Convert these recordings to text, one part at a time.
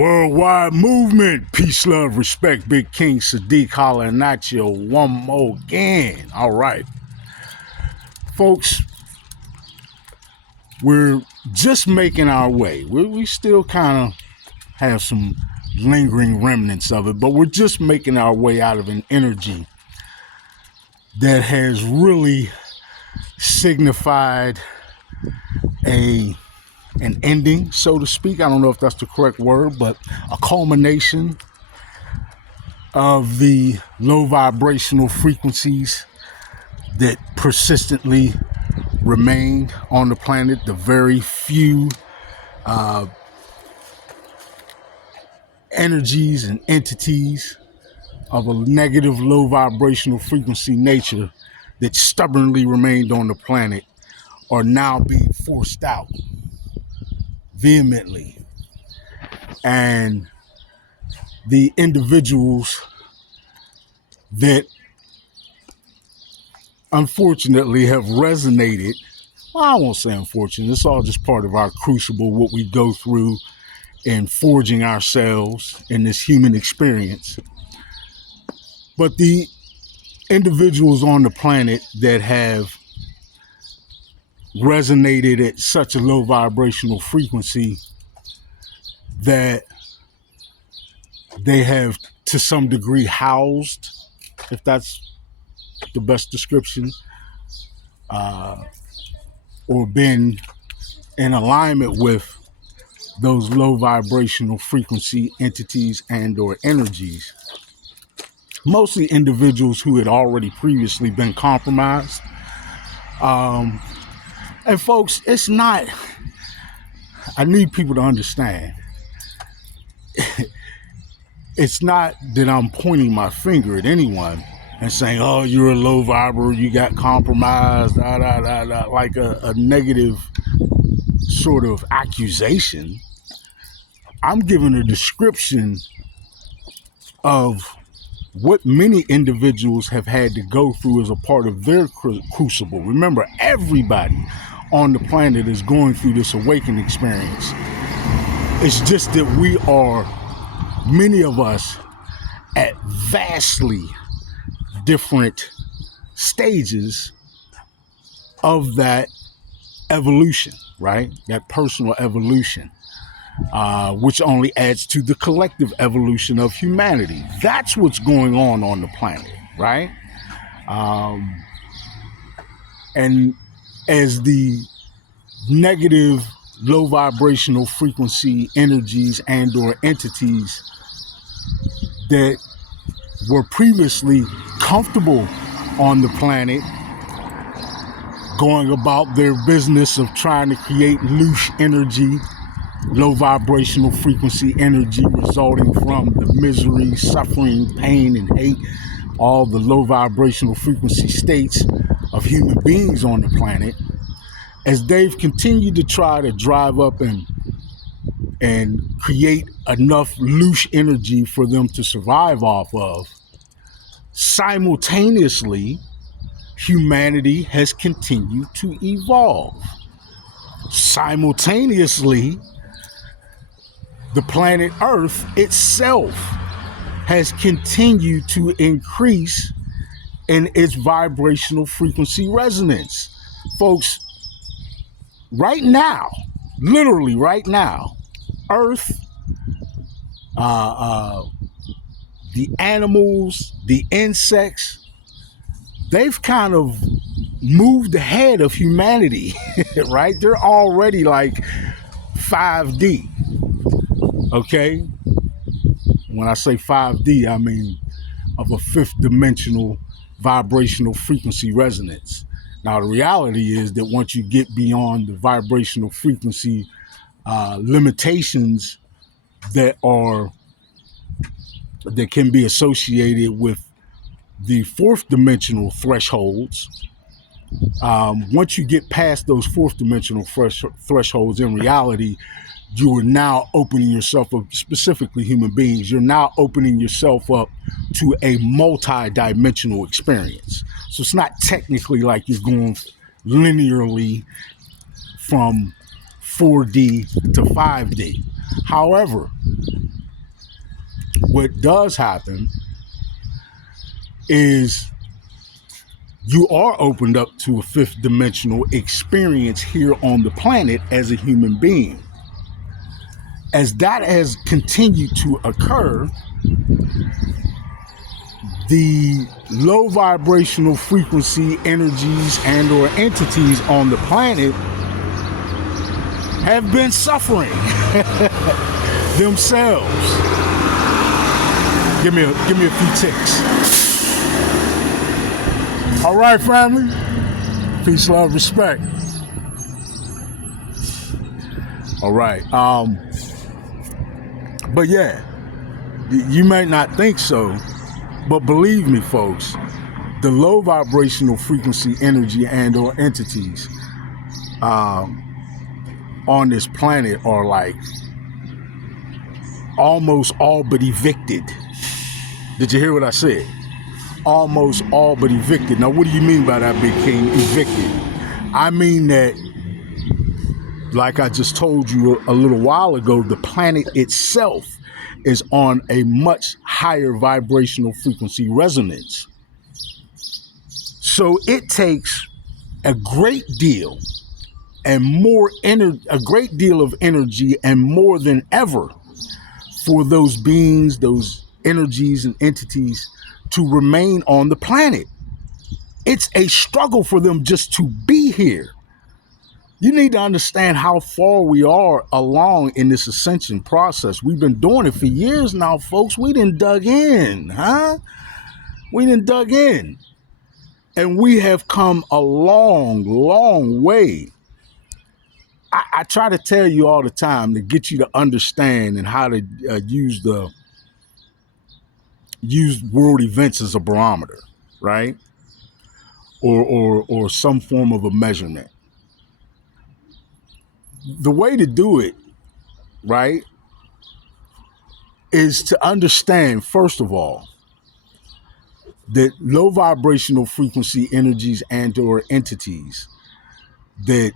Worldwide movement, peace, love, respect. Big King Sadiq hollering at you one more again. All right, folks, we're just making our way. We still kind of have some lingering remnants of it, but we're just making our way out of an energy that has really signified an ending, so to speak. I don't know if that's the correct word, but a culmination of the low vibrational frequencies that persistently remained on the planet. The very few energies and entities of a negative low vibrational frequency nature that stubbornly remained on the planet are now being forced out vehemently. And the individuals that unfortunately have resonated, well, I won't say unfortunate, it's all just part of our crucible, what we go through in forging ourselves in this human experience. But the individuals on the planet that have resonated at such a low vibrational frequency that they have to some degree housed, if that's the best description, or been in alignment with those low vibrational frequency entities and or energies, mostly individuals who had already previously been compromised. And folks, it's not, I need people to understand, it's not that I'm pointing my finger at anyone and saying, oh, you're a low vibrer, you got compromised, like a negative sort of accusation. I'm giving a description of what many individuals have had to go through as a part of their crucible. Remember, everybody on the planet is going through this awakening experience. It's just that we are, many of us, at vastly different stages of that evolution, right? That personal evolution, which only adds to the collective evolution of humanity. That's what's going on the planet, right? And as the negative low vibrational frequency energies and or entities that were previously comfortable on the planet going about their business of trying to create loose energy, low vibrational frequency energy resulting from the misery, suffering, pain, and hate, all the low vibrational frequency states of human beings on the planet, as they've continued to try to drive up and create enough loose energy for them to survive off of, simultaneously, humanity has continued to evolve. Simultaneously, the planet Earth itself has continued to increase in its vibrational frequency resonance. Folks, right now, literally right now, Earth, the animals, the insects, they've kind of moved ahead of humanity, right? They're already like 5D, okay? When I say 5D, I mean of a fifth dimensional vibrational frequency resonance. Now, the reality is that once you get beyond the vibrational frequency limitations that can be associated with the fourth dimensional thresholds, once you get past those fourth dimensional thresholds, in reality, you are now opening yourself up, specifically human beings, you're now opening yourself up to a multi-dimensional experience. So it's not technically like you're going linearly from 4D to 5D. However, what does happen is you are opened up to a fifth dimensional experience here on the planet as a human being. As that has continued to occur, the low vibrational frequency energies and or entities on the planet have been suffering themselves. Give me a few ticks. All right, family. Peace, love, respect. All right. But yeah, you may not think so, but believe me, folks, the low vibrational frequency energy and or entities on this planet are like almost all but evicted. Did you hear what I said? Almost all but evicted. Now, what do you mean by that, Big King? Evicted. I mean that, like I just told you a little while ago, the planet itself is on a much higher vibrational frequency resonance. So it takes a great deal and a great deal of energy and more than ever for those beings, those energies and entities to remain on the planet. It's a struggle for them just to be here. You need to understand how far we are along in this ascension process. We've been doing it for years now, folks. We done dug in, huh? We done dug in. And we have come a long, long way. I try to tell you all the time to get you to understand and how to use world events as a barometer, right? Or some form of a measurement. The way to do it, right, is to understand, first of all, that low vibrational frequency energies and or entities that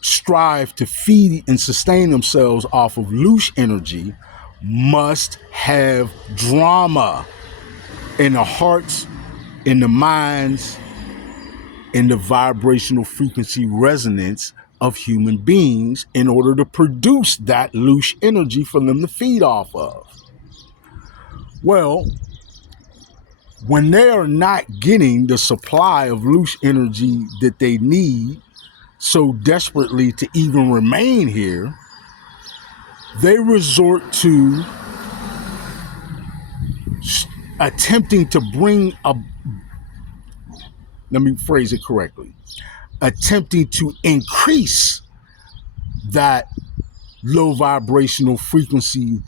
strive to feed and sustain themselves off of loose energy must have drama in the hearts, in the minds, in the vibrational frequency resonance of human beings in order to produce that loose energy for them to feed off of. Well, when they are not getting the supply of loose energy that they need so desperately to even remain here, they resort to attempting to bring let me phrase it correctly, attempting to increase that low vibrational frequency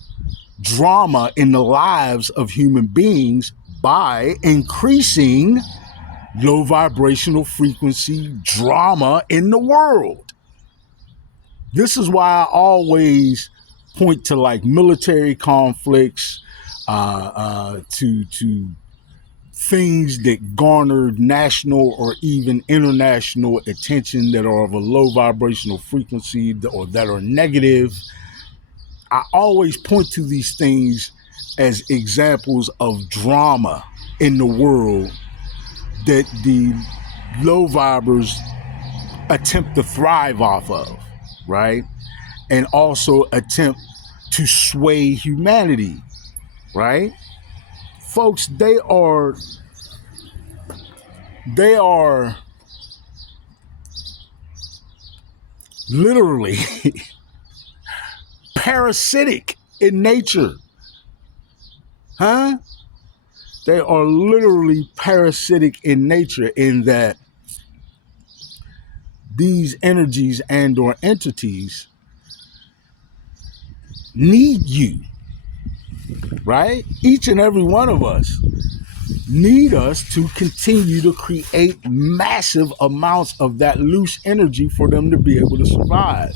drama in the lives of human beings by increasing low vibrational frequency drama in the world. This is why I always point to like military conflicts, to things that garnered national or even international attention that are of a low vibrational frequency or that are negative. I always point to these things as examples of drama in the world that the low vibers attempt to thrive off of, right? And also attempt to sway humanity, right? Folks, they are literally parasitic in nature, huh? They are literally parasitic in nature in that these energies and or entities need you, right? Each and every one of us need us to continue to create massive amounts of that loose energy for them to be able to survive.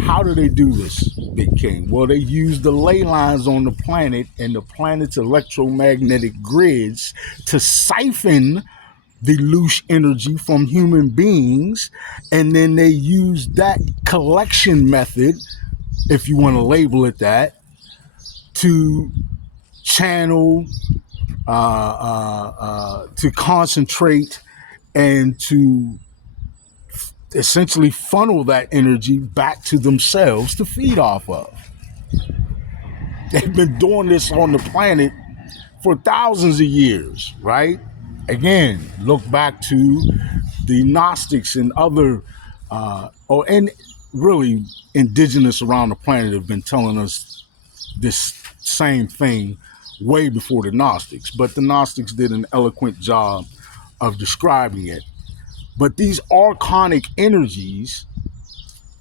How do they do this, Big King? Well, they use the ley lines on the planet and the planet's electromagnetic grids to siphon the loose energy from human beings, and then they use that collection method, if you want to label it that, to channel, to concentrate, and to essentially funnel that energy back to themselves to feed off of. They've been doing this on the planet for thousands of years, right? Again, look back to the Gnostics and other, and really indigenous around the planet have been telling us this same thing way before the Gnostics. But the Gnostics did an eloquent job of describing it. But these archonic energies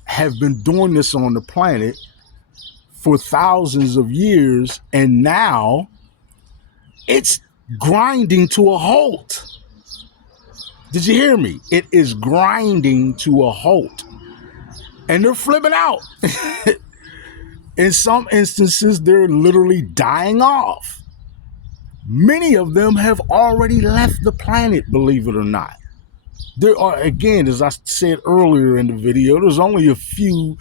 have been doing this on the planet for thousands of years, and now it's grinding to a halt. Did you hear me? It is grinding to a halt. And they're flipping out. In some instances, they're literally dying off. Many of them have already left the planet, believe it or not. There are, again, as I said earlier in the video, there's only a few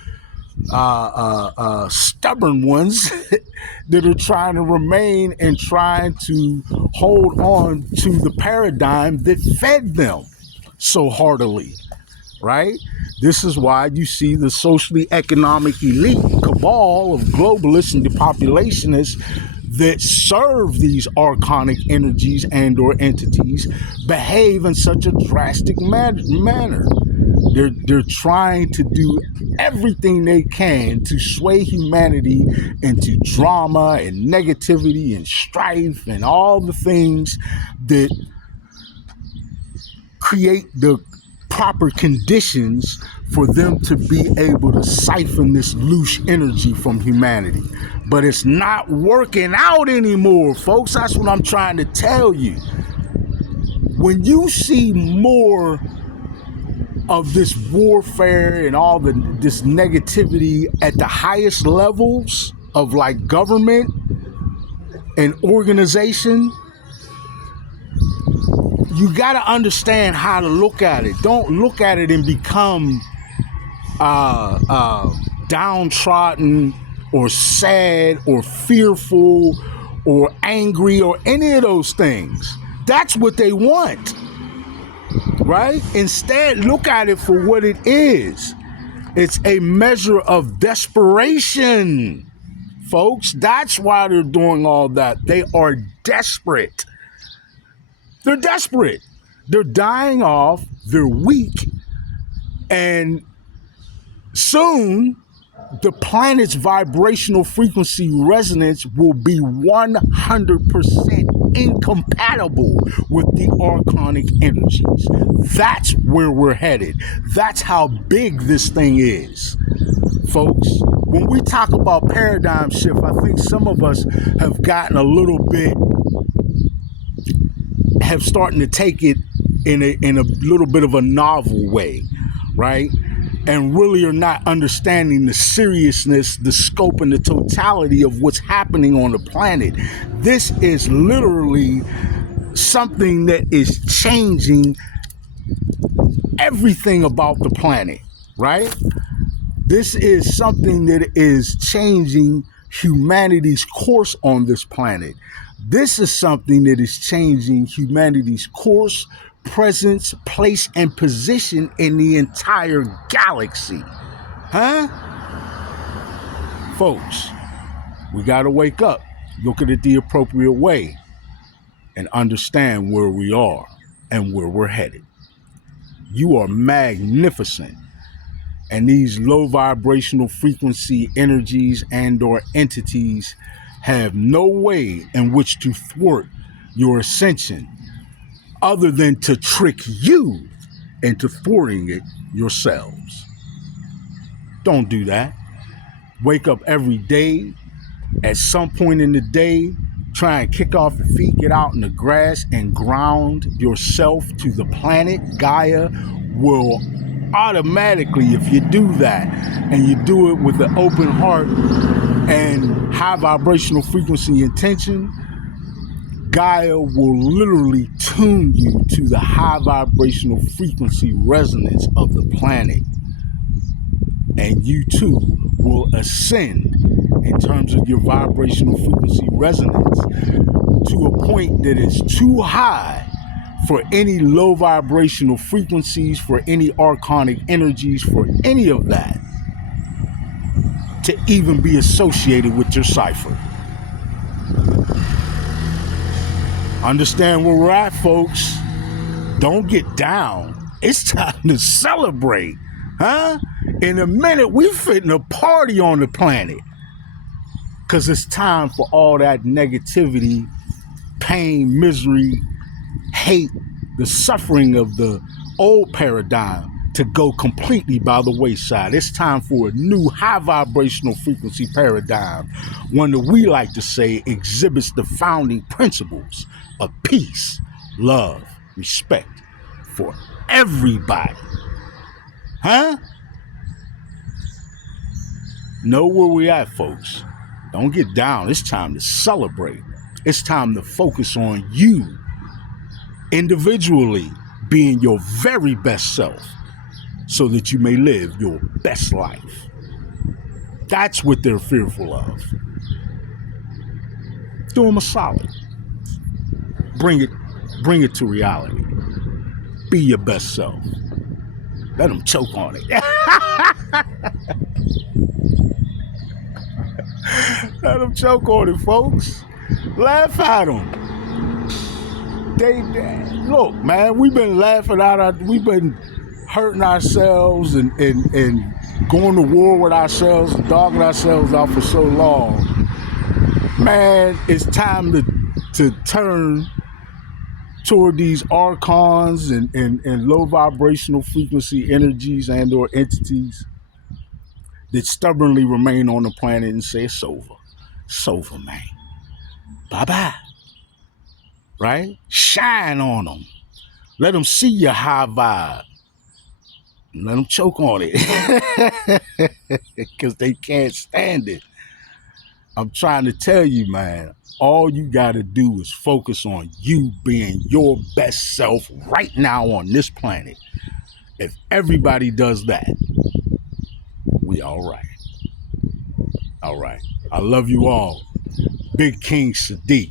stubborn ones that are trying to remain and trying to hold on to the paradigm that fed them so heartily, right? This is why you see the socially economic elite cabal of globalists and depopulationists that serve these archonic energies and or entities behave in such a drastic manner. They're trying to do everything they can to sway humanity into drama and negativity and strife and all the things that create the proper conditions for them to be able to siphon this loose energy from humanity. But it's not working out anymore, folks. That's what I'm trying to tell you. When you see more of this warfare and all this negativity at the highest levels of like government and organization, you got to understand how to look at it. Don't look at it and become downtrodden or sad or fearful or angry or any of those things. That's what they want, right? Instead, look at it for what it is. It's a measure of desperation, folks. That's why they're doing all that. They are desperate. They're desperate. They're dying off. They're weak. And soon, the planet's vibrational frequency resonance will be 100% incompatible with the archonic energies. That's where we're headed. That's how big this thing is, folks. When we talk about paradigm shift, I think some of us have gotten a little bit, have starting to take it in a little bit of a novel way, right? And really are not understanding the seriousness, the scope, and the totality of what's happening on the planet. This is literally something that is changing everything about the planet, right? This is something that is changing humanity's course on this planet. This is something that is changing humanity's course, presence, place, and position in the entire galaxy. Huh? Folks, we got to wake up, look at it the appropriate way, and understand where we are and where we're headed. You are magnificent. And these low vibrational frequency energies and or entities have no way in which to thwart your ascension other than to trick you into thwarting it yourselves. Don't do that. Wake up every day. At some point in the day, try and kick off your feet, get out in the grass and ground yourself to the planet. Gaia will automatically, if you do that and you do it with an open heart and high vibrational frequency intention, Gaia will literally tune you to the high vibrational frequency resonance of the planet. And you too will ascend in terms of your vibrational frequency resonance to a point that is too high for any low vibrational frequencies, for any archonic energies, for any of that to even be associated with your cipher. Understand where we're at, folks. Don't get down. It's time to celebrate, huh? In a minute, we fitting a party on the planet. Because it's time for all that negativity, pain, misery, hate, the suffering of the old paradigm to go completely by the wayside. It's time for a new high vibrational frequency paradigm, one that we like to say exhibits the founding principles of peace, love, respect for everybody. Huh? Know where we at, folks. Don't get down. It's time to celebrate. It's time to focus on you individually being your very best self so that you may live your best life. That's what they're fearful of. Do them a solid. Bring it to reality. Be your best self. Let them choke on it. Let them choke on it, folks. Laugh at them. They look, man, we've been laughing we've been hurting ourselves and going to war with ourselves, dogging ourselves out for so long. Man, it's time to turn toward these archons and low vibrational frequency energies and or entities that stubbornly remain on the planet and say it's over. It's over, man. Bye-bye. Right? Shine on them. Let them see your high vibe. Let them choke on it. Because they can't stand it. I'm trying to tell you, man, all you got to do is focus on you being your best self right now on this planet. If everybody does that, we all right. All right. I love you all. Big King Sadiq.